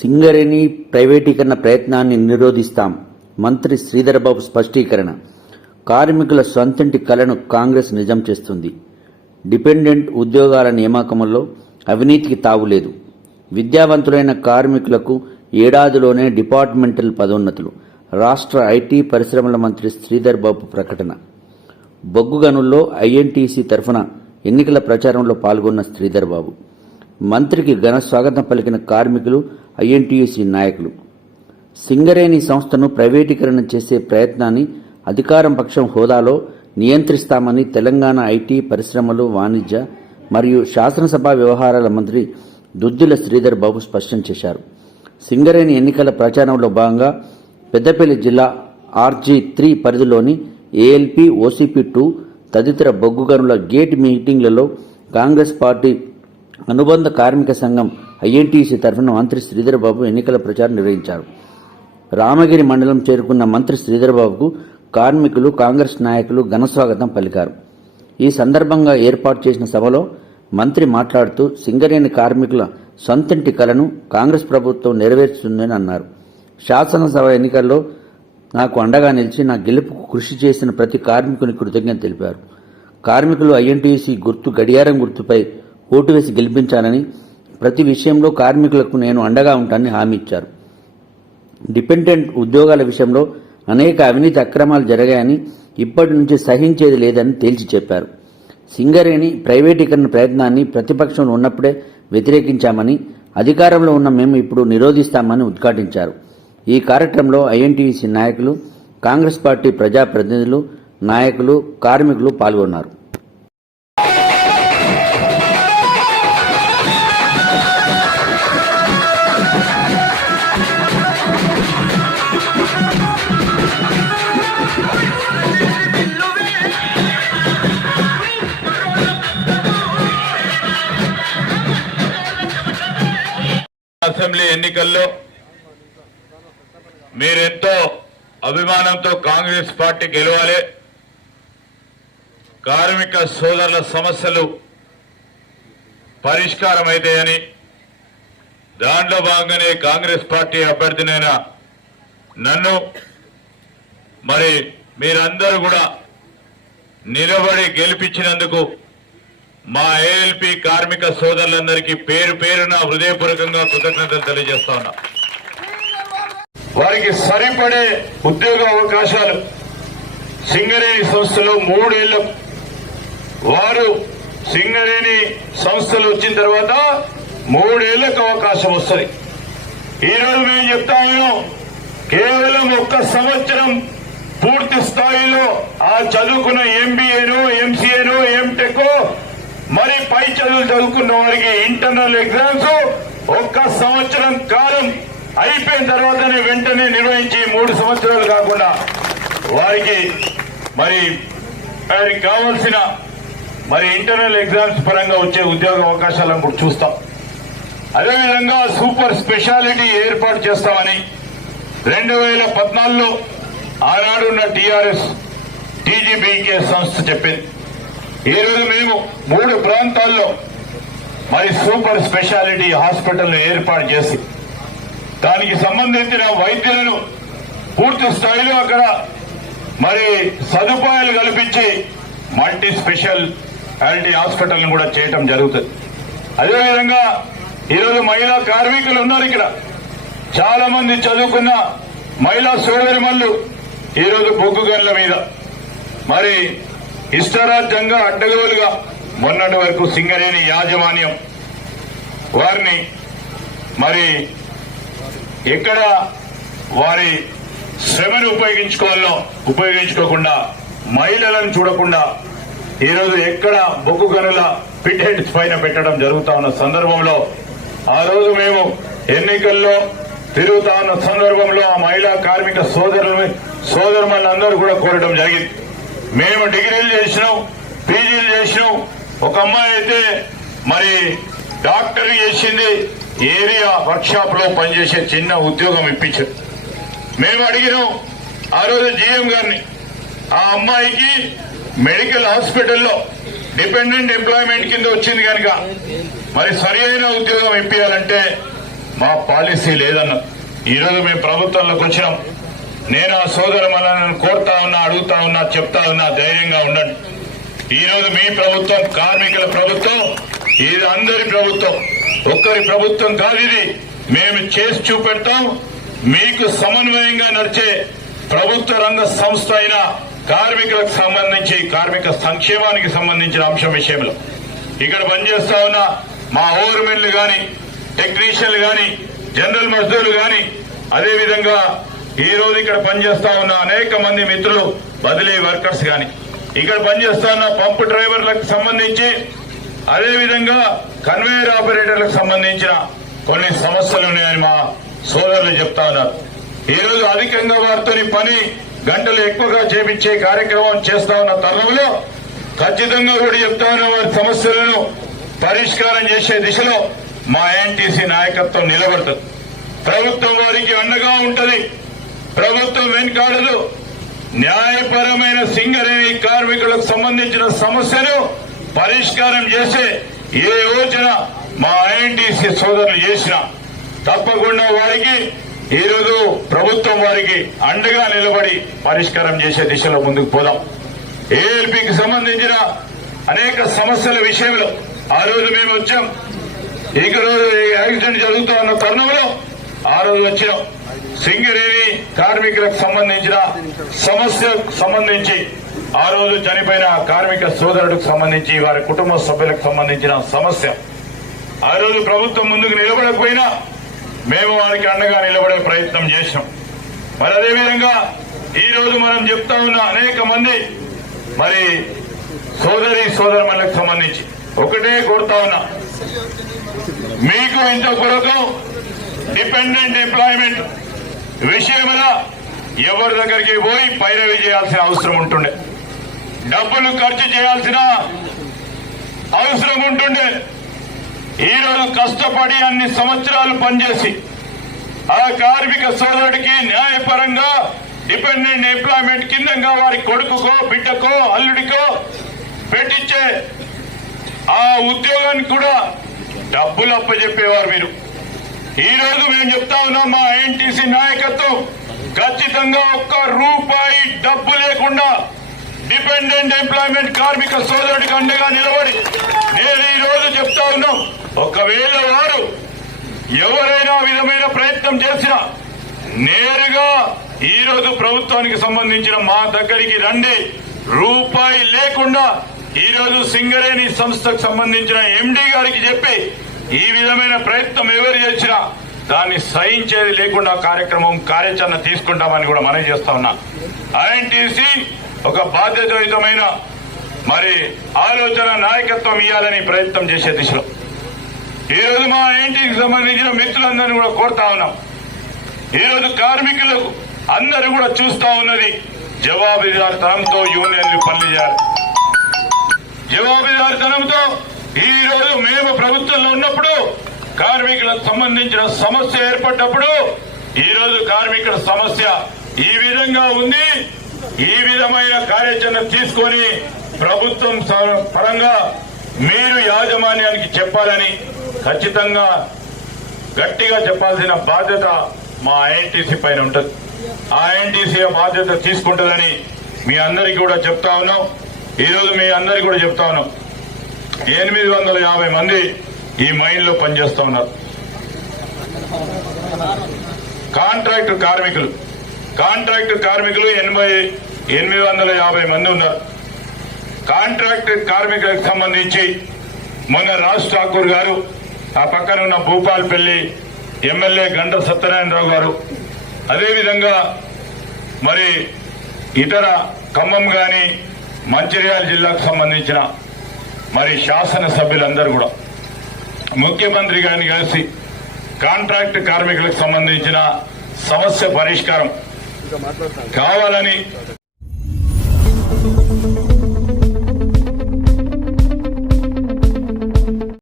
సింగరేణి ప్రైవేటీకరణ ప్రయత్నాన్ని నిరోధిస్తాం. మంత్రి శ్రీధర్బాబు స్పష్టీకరణ. కార్మికుల సొంతింటి కలను కాంగ్రెస్ నిజం చేస్తుంది. డిపెండెంట్ ఉద్యోగాల నియామకంలో అవినీతికి తావులేదు. విద్యావంతులైన కార్మికులకు ఏడాదిలోనే డిపార్ట్మెంటల్ పదోన్నతులు. రాష్ట్ర ఐటీ పరిశ్రమల మంత్రి శ్రీధర్బాబు ప్రకటన. బొగ్గు గనుల్లో ఐఎన్టీసీ తరఫున ఎన్నికల ప్రచారంలో పాల్గొన్న శ్రీధర్బాబు. మంత్రికి ఘన స్వాగతం పలికిన కార్మికులు, ఐఎన్టీయూసీ నాయకులు. సింగరేణి సంస్థను ప్రైవేటీకరణ చేసే ప్రయత్నాన్ని అధికారం పక్షం హోదాలో నియంత్రిస్తామని తెలంగాణ ఐటీ పరిశ్రమలు, వాణిజ్య మరియు శాసనసభ వ్యవహారాల మంత్రి దుద్దిల శ్రీధర్బాబు స్పష్టం చేశారు. సింగరేణి ఎన్నికల ప్రచారంలో భాగంగా పెద్దపల్లి జిల్లా RG3 పరిధిలోని ALP, OCP2 తదితర బొగ్గు గనుల గేట్ మీటింగ్లలో కాంగ్రెస్ పార్టీ అనుబంధ కార్మిక సంఘం ఐఎన్టీసీ తరఫున మంత్రి శ్రీధర్బాబు ఎన్నికల ప్రచారం నిర్వహించారు. రామగిరి మండలం చేరుకున్న మంత్రి శ్రీధర్బాబుకు కార్మికులు, కాంగ్రెస్ నాయకులు ఘనస్వాగతం పలికారు. ఈ సందర్భంగా ఏర్పాటు చేసిన సభలో మంత్రి మాట్లాడుతూ సింగరేణి కార్మికుల సొంతింటి కలను కాంగ్రెస్ ప్రభుత్వం నెరవేర్చుతుందని అన్నారు. శాసనసభ ఎన్నికల్లో నాకు అండగా నిలిచి నా గెలుపుకు కృషి చేసిన ప్రతి కార్మికుని కృతజ్ఞత తెలిపారు. కార్మికులు ఐఎన్టీసీ గుర్తు గడియారం గుర్తుపై ఓటు వేసి గెలిపించాలని, ప్రతి విషయంలో కార్మికులకు నేను అండగా ఉంటానని హామీ ఇచ్చారు. డిపెండెంట్ ఉద్యోగాల విషయంలో అనేక అవినీతి అక్రమాలు జరిగాయని, ఇప్పటి నుంచి సహించేది లేదని తేల్చి చెప్పారు. సింగరేణి ప్రైవేటీకరణ ప్రయత్నాన్ని ప్రతిపక్షంలో ఉన్నప్పుడే వ్యతిరేకించామని, అధికారంలో ఉన్న మేము ఇప్పుడు నిరోధిస్తామని ఉద్ఘాటించారు. ఈ కార్యక్రమంలో ఐఎన్టీయూసీ నాయకులు, కాంగ్రెస్ పార్టీ ప్రజాప్రతినిధులు, నాయకులు, కార్మికులు పాల్గొన్నారు. అసెంబ్లీ ఎన్నికల్లో మీరెంతో అభిమానంతో కాంగ్రెస్ పార్టీ గెలవాలి, కార్మిక సోదరుల సమస్యలు పరిష్కారం అవుతాయని, దాంట్లో భాగంగానే కాంగ్రెస్ పార్టీ అభ్యర్థినైన నన్ను మరి మీరందరూ కూడా నిలబడి గెలిపించినందుకు మా ALP కార్మిక సోదరులందరికీ పేరు పేరున హృదయపూర్వకంగా కృతజ్ఞతలు తెలియజేస్తా ఉన్నా. వారికి సరిపడే ఉద్యోగ అవకాశాలు సింగరేణి సంస్థలో 3 ఏళ్లు, వారు సింగరేణి సంస్థలు వచ్చిన తర్వాత 3 ఏళ్లకు అవకాశం వస్తుంది. ఈరోజు మేము చెప్తా ఉన్నాం, కేవలం 1 సంవత్సరం పూర్తి స్థాయిలో ఆ చదువుకున్న MBAనో, MCAనో, MTech మరి పై చదువులు చదువుకున్న వారికి ఇంటర్నల్ ఎగ్జామ్స్ 1 సంవత్సరం కాలం అయిపోయిన తర్వాతనే వెంటనే నిర్వహించి 3 సంవత్సరాలు కాకుండా వారికి కావాల్సిన ఇంటర్నల్ ఎగ్జామ్స్ పరంగా వచ్చే ఉద్యోగ అవకాశాలను కూడా చూస్తాం. అదేవిధంగా సూపర్ స్పెషాలిటీ ఏర్పాటు చేస్తామని 2014లో ఆనాడున్న TRS TGBK సంస్థ చెప్పింది. ఈరోజు మేము 3 ప్రాంతాల్లో సూపర్ స్పెషాలిటీ హాస్పిటల్ ఏర్పాటు చేసి దానికి సంబంధించిన వైద్యులను పూర్తి స్థాయిలో అక్కడ సదుపాయాలు కల్పించి మల్టీ స్పెషాలిటీ హాస్పిటల్ కూడా చేయటం జరుగుతుంది. అదేవిధంగా ఈరోజు మహిళా కార్మికులు ఉన్నారు. ఇక్కడ చాలా మంది చదువుకున్న మహిళా సోదరిమణులు ఈరోజు బొగ్గు గనుల మీద ఇష్టరాజ్యంగా అడ్డగోలుగా మొన్నటి వరకు సింగరేణి యాజమాన్యం వారిని ఎక్కడ వారి శ్రమను ఉపయోగించుకోకుండా మహిళలను చూడకుండా ఈరోజు ఎక్కడ బొగ్గు గనుల పిట్ హెడ్స్ పైన పెట్టడం జరుగుతా ఉన్న సందర్భంలో, ఆ రోజు మేము ఎన్నికల్లో తిరుగుతా ఉన్న సందర్భంలో ఆ మహిళా కార్మిక సోదరులందరూ కూడా కోరడం జరిగింది. మేము డిగ్రీలు చేసినాం, PGలు చేసినాం. ఒక అమ్మాయి అయితే డాక్టర్ చేసింది, ఏరియా వర్క్ షాప్ లో పనిచేసే చిన్న ఉద్యోగం ఇప్పించారు. మేము అడిగినాం ఆ రోజు GM గారిని, ఆ అమ్మాయికి మెడికల్ హాస్పిటల్లో డిపెండెంట్ ఎంప్లాయ్మెంట్ కింద వచ్చింది కనుక సరి అయిన ఉద్యోగం ఇప్పించాలంటే మా పాలసీ లేదన్నారు. ఈరోజు మేము ప్రభుత్వంలోకి వచ్చినాం. నేను ఆ సోదరులను కోరుతా ఉన్నా, అడుగుతా ఉన్నా, చెప్తా ఉన్నా, ధైర్యంగా ఉండండి. ఈరోజు మీ ప్రభుత్వం కార్మికుల ప్రభుత్వం, ఇది అందరి ప్రభుత్వం, ఒక్కరి ప్రభుత్వం కాదు. ఇది మేము చేసి చూపెడతాం. మీకు సమన్వయంగా నడిచే ప్రభుత్వ రంగ సంస్థ అయిన కార్మికులకు సంబంధించి, కార్మిక సంక్షేమానికి సంబంధించిన అంశం విషయంలో ఇక్కడ పనిచేస్తా ఉన్న మా ఓవర్మెన్లు గాని, టెక్నీషియన్లు గాని, జనరల్ మజ్దూర్లు గాని, అదేవిధంగా ఈ రోజు ఇక్కడ పనిచేస్తా ఉన్న అనేక మంది మిత్రులు బదిలీ వర్కర్స్ గాని, ఇక్కడ పనిచేస్తా ఉన్న పంపు డ్రైవర్లకు సంబంధించి, అదేవిధంగా కన్వేయర్ ఆపరేటర్లకు సంబంధించిన కొన్ని సమస్యలు ఉన్నాయని మా సోదరులు చెప్తా ఉన్నారు. ఈ రోజు అధికంగా వారితో పని గంటలు ఎక్కువగా చేపించే కార్యక్రమం చేస్తా ఉన్న తరుణంలో ఖచ్చితంగా కూడా చెప్తా ఉన్న వారి సమస్యలను పరిష్కారం చేసే దిశలో మా ఏఎన్టీసీ నాయకత్వం నిలబడుతుంది. ప్రభుత్వం వారికి అండగా ఉంటది. ప్రభుత్వం వెనుకాడదు. న్యాయపరమైన సింగరేణి కార్మికులకు సంబంధించిన సమస్యను పరిష్కారం చేసే ఏ యోచన మా ఐఎన్టీసీ సోదరులు చేసినా తప్పకుండా వారికి ఈరోజు ప్రభుత్వం వారికి అండగా నిలబడి పరిష్కారం చేసే దిశలో ముందుకు పోదాం. ఏఎల్పీకి సంబంధించిన అనేక సమస్యల విషయంలో ఆ రోజు మేము వచ్చాం. ఈ రోజు యాక్సిడెంట్ జరుగుతూ ఉన్న తరుణంలో ఆ రోజు వచ్చినాం. సింగరేణి కార్మికులకు సంబంధించిన సమస్యకు సంబంధించి, ఆ రోజు చనిపోయిన కార్మిక సోదరుడికి సంబంధించి, వారి కుటుంబ సభ్యులకు సంబంధించిన సమస్య ఆ రోజు ప్రభుత్వం ముందుకు నిలబడకపోయినా మేము వారికి అండగా నిలబడే ప్రయత్నం చేసినాం. మరి అదేవిధంగా ఈ రోజు మనం చెప్తా ఉన్న అనేక మంది మరి సోదరులకు సంబంధించి ఒకటే కోరుతా ఉన్నా, మీకు ఇంత కొరకు డిపెండెంట్ ఎంప్లాయ్మెంట్ విషయంలో ఎవరి దగ్గరికి పోయి పైరవి చేయాల్సిన అవసరం ఉంటుండే, డబ్బులు ఖర్చు చేయాల్సిన అవసరం ఉంటుండే. ఈ రోజు కష్టపడి అన్ని సంవత్సరాలు పనిచేసి ఆ కార్మిక సోదరుడికి న్యాయపరంగా డిపెండెంట్ ఎంప్లాయ్మెంట్ కిందంగా వారి కొడుకుకో, బిడ్డకో, అల్లుడికో పెట్టించే ఆ ఉద్యోగానికి కూడా డబ్బులు అప్పచెప్పేవారు మీరు. ఈ రోజు మేము చెప్తా ఉన్నాం, మా ఐఎన్టీసీ నాయకత్వం ఖచ్చితంగా ఒక్క రూపాయి డబ్బు లేకుండా డిపెండెంట్ ఎంప్లాయ్మెంట్ కార్మిక సోదరుడికి అండగా నిలబడి నేను ఈ రోజు చెప్తా ఉన్నాం, ఒకవేళ వారు ఎవరైనా విధమైన ప్రయత్నం చేసినా నేరుగా ఈ రోజు ప్రభుత్వానికి సంబంధించిన మా దగ్గరికి రండి, రూపాయి లేకుండా ఈ రోజు సింగరేణి సంస్థకు సంబంధించిన ఎండీ గారికి చెప్పి ఈ విధమైన ప్రయత్నం ఎవరు చేసినా దాన్ని సహించేది లేకుండా కార్యాచరణ తీసుకుంటామని కూడా మనవి చేస్తా ఉన్నా. ఐఎన్టీసీ ఒక బాధ్యతాయుతమైన మరి ఆలోచన, నాయకత్వం ఇవ్వాలని ప్రయత్నం చేసే దిశలో ఈ రోజు మా ఐఎన్టీసీకి సంబంధించిన మిత్రులందరినీ కూడా కోరుతా ఉన్నాం. ఈ రోజు కార్మికులకు అందరూ కూడా చూస్తా ఉన్నది జవాబుదారితనంతో యూనియన్లు పనులు చేయాలి. జవాబుదారితనంతో ఈ రోజు మేము ప్రభుత్వంలో ఉన్నప్పుడు కార్మికులకు సంబంధించిన సమస్య ఏర్పడ్డప్పుడు ఈ రోజు కార్మికుల సమస్య ఈ విధంగా ఉంది, ఈ విధమైన కార్యాచరణ తీసుకొని ప్రభుత్వం పరంగా మీరు యాజమాన్యానికి చెప్పాలని ఖచ్చితంగా గట్టిగా చెప్పాల్సిన బాధ్యత మా ఐఎన్టీసీ పైన ఉంటుంది. ఆ ఐఎన్టీసీ బాధ్యత తీసుకుంటుందని మీ అందరికీ కూడా చెప్తా ఉన్నాం. ఈ రోజు మీ అందరికీ కూడా చెప్తా ఉన్నాం, 850 మంది ఈ మైన్లో పనిచేస్తా ఉన్నారు. కాంట్రాక్ట్ కార్మికులు 850 మంది ఉన్నారు. కాంట్రాక్ట్ కార్మికులకు సంబంధించి మొన్న రాజ్ ఠాకూర్ గారు, ఆ పక్కన ఉన్న భూపాల్పల్లి ఎమ్మెల్యే గంట సత్యనారాయణరావు గారు, అదేవిధంగా మరి ఇతర ఖమ్మం గాని మంచిర్యాల జిల్లాకు సంబంధించిన మరి శాసనసభ్యులందరూ కూడా ముఖ్యమంత్రి గారిని కలిసి కాంట్రాక్ట్ కార్మికులకు సంబంధించిన సమస్య పరిష్కారం కావాలని